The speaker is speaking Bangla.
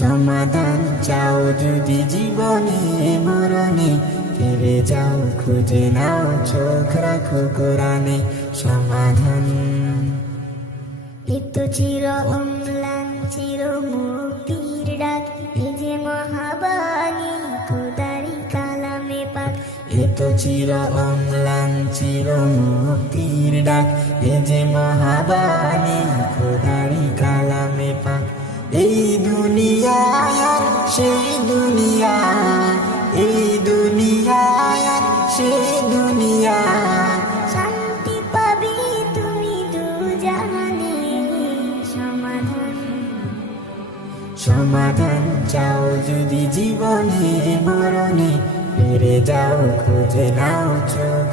সমাধান চাও যদি জীবনে মরণে। ফিরে যাও খুঁজে নাও চোখ রাখো কোরআনে সমাধান। লিপ্ত চির অম্লান চির মুক্তির ডাক। এ যে মহাবাণী খোদারি কালামে পাক। এ তো চির অম্লান চির মুক্তির ডাক। এ যে মহাবাণী সেই দুনিয়া এই দুনিয়ায় আর সেই দুনিয়া। শান্তি পাবে তুমি দু জাহানে সমাধান। সমাধান চাও যদি জীবনে মরণে ফিরে যাও খুঁজে নাও চোখ